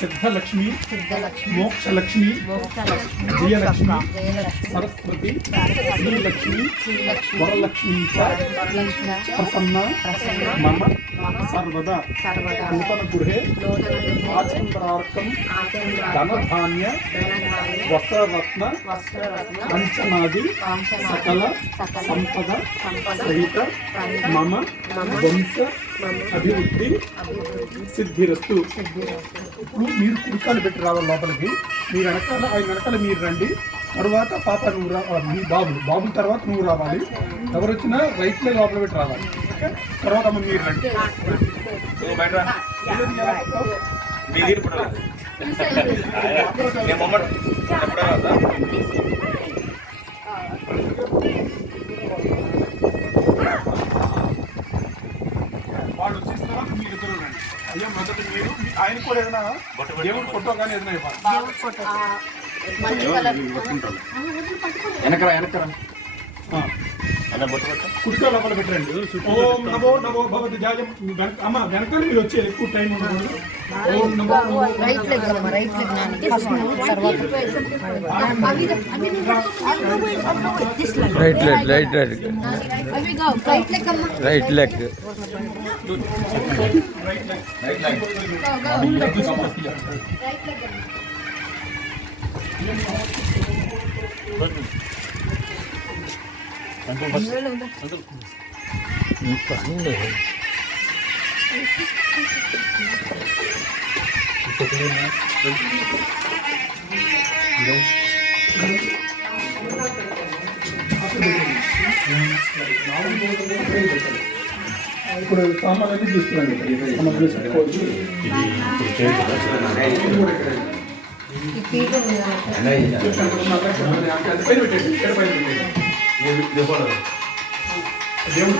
సిద్ధలక్ష్మి మోక్షలక్ష్మి జయలక్ష్మి సరస్వతి శ్రీలక్ష్మి వరలక్ష్మి ప్రసన్న మమ సర్వదా నూతన గృహే ఆచంద్రార్కం ధనధాన్య వస్త్రరత్న పంచనాది సకల సంపద సహిత మమ వంశ అభివృద్ధి సిద్ధిరస్తు. ఇప్పుడు మీరు కుడికాలు పెట్టి రావాలి లోపలికి. మీరు వెనకాల ఆయన వెనకాల మీరు రండి. తర్వాత పాప నువ్వు మీ బాబు తర్వాత నువ్వు రావాలి. ఎవరు వచ్చినా రైట్ లే లోపల పెట్టి రావాలి. ఓకే, తర్వాత అమ్మ మీరు రండి. వాళ్ళు వచ్చేసిన తర్వాత మీరు ఇద్దరు రండి. అయ్యా మొదటి మీరు ఆయన కూడా ఏదైనా దేవుడు ఫోటో కానీ ఏదైనా ఇవ్వాలి. కుడికా లోపల పెట్టండి. ఓం నమో నమో భవతి జాయం. అమ్మ వెనకాల మీరు వచ్చే ఎక్కువ టైం ఉండదు. ఓం నమో రైట్ లెగ్ ఇప్పుడు సామాన్లు తీసుకురండి. దేవుడు